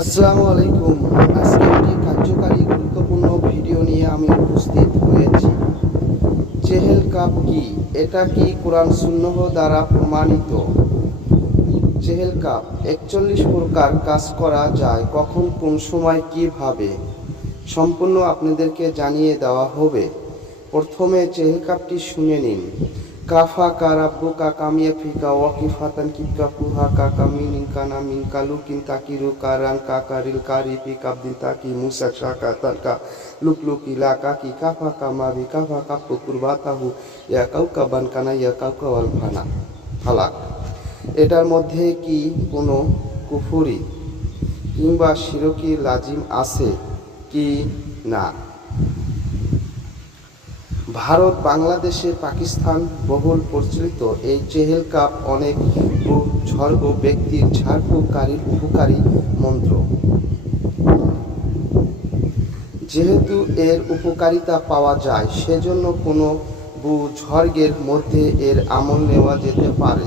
আসসালামু আলাইকুম। আজকে একটি কার্যকারী গুরুত্বপূর্ণ ভিডিও নিয়ে আমি উপস্থিত হয়েছি। চেহেল কাপ কি? এটা কি কোরআন সুন্নহ দ্বারা প্রমাণিত? চেহেল কাপ, একচল্লিশ প্রকার কাজ করা যায়, কখন, কোন সময়, কীভাবে? সম্পূর্ণ আপনাদেরকে জানিয়ে দেওয়া হবে। প্রথমে চেহেল কাপটি শুনে নিন। কাফা কা রাব্বু কা কামিয়া ফিকা ওয়াকিফাতান কিকা পুহা কা কামিনিন কানা মিন কালু কিন তাকিরু কারান কা কারিল কারি পি কাবদিন তাকি মুসা শাকা তাকা লুকলুকি লা কাকি কাফা কামা বি কাফা কাপু কুরবাতাহু ইয়া কাউকা বান কানা ইয়া কাউকা ওয়াল ফানা। ফালাক এটার মধ্যে কি কোনো কুফুরি কিংবা শিরকি লাজিম আছে কি না? ভারত, বাংলাদেশে, পাকিস্তান বহুল প্রচলিত। এই চেহেল কাপ অনেক ঝর্গ ব্যক্তির ঝাড়ফুঁকারীর উপকারী মন্ত্র। যেহেতু এর উপকারিতা পাওয়া যায়, সেজন্য কোনো ঝর্গের মধ্যে এর আমল নেওয়া যেতে পারে।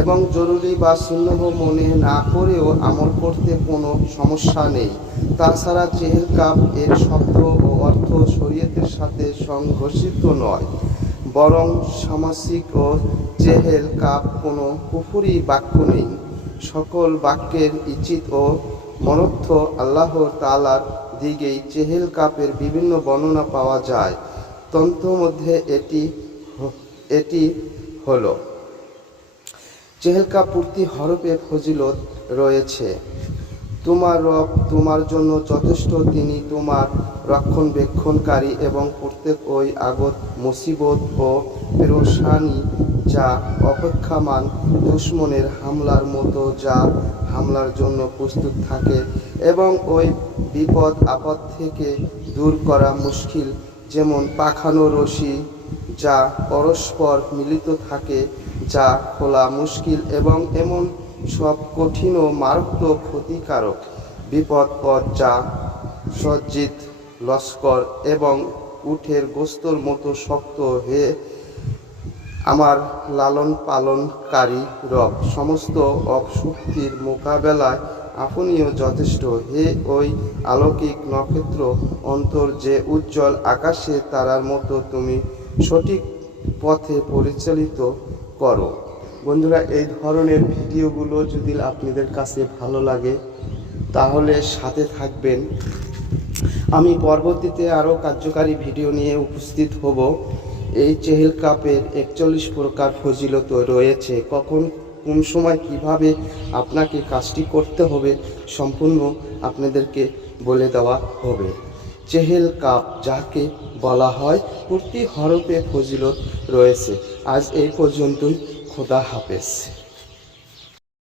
এবং জরুরি বা সুন্নহ মনে না করেও আমল করতে কোনো সমস্যা নেই। তাছাড়া চেহেল কাপ এর শব্দ ও অর্থ শরীয়তের সাথে সংঘর্ষিত নয়, বরং সামাসিক ও চেহেল কাপ কোনো কুফুরি বাক্য নেই। সকল বাক্যের ইচিত ও মনর্থ আল্লাহর তালার দিকেই চেহেল কাপের বিভিন্ন বর্ণনা পাওয়া যায়। তন্ত্র মধ্যে এটি এটি হলো চেহেলকা পূর্তি হরফে ফজিলত রয়েছে। তোমার রব তোমার জন্য যথেষ্ট, তিনি তোমার রক্ষণবেক্ষণকারী এবং প্রত্যেক ওই আগত মুসিবত ও পেরোসানি যা অপেক্ষামান দুশ্মনের হামলার মতো, যা হামলার জন্য প্রস্তুত থাকে এবং ওই বিপদ আপদ থেকে দূর করা মুশকিল, যেমন পাখানো রশি যা পরস্পর মিলিত থাকে যা খোলা মুশকিল এবং এমন সব কঠিন ও মারাত্মক ক্ষতিকারক বিপদ পথ যা সজ্জিত, লস্কর এবং উঠের গোস্তর মতো শক্ত হয়ে আমার লালন পালনকারী রব। সমস্ত অপশক্তির মোকাবেলায় আপনিও যথেষ্ট। হে ওই আলৌকিক নক্ষত্র অন্তর যে উজ্জ্বল আকাশে তারার মতো তুমি সঠিক পথে পরিচালিত করো। বন্ধুরা, এই ধরনের ভিডিওগুলো যদি আপনাদের কাছে ভালো লাগে, তাহলে সাথে থাকবেন। আমি পরবর্তীতে আরও কার্যকারী ভিডিও নিয়ে উপস্থিত হব। এই চেহেল কাপের একচল্লিশ প্রকার ফজিলত রয়েছে। কখন, কোন সময় কীভাবে আপনাকে কাজটি করতে হবে, সম্পূর্ণ আপনাদেরকে বলে দেওয়া হবে। চেহেল কাপ যাকে বলা হয় প্রতি হরপে ফজিলত রয়েছে। আজ এই পর্যন্তই খোদা হাফেজ।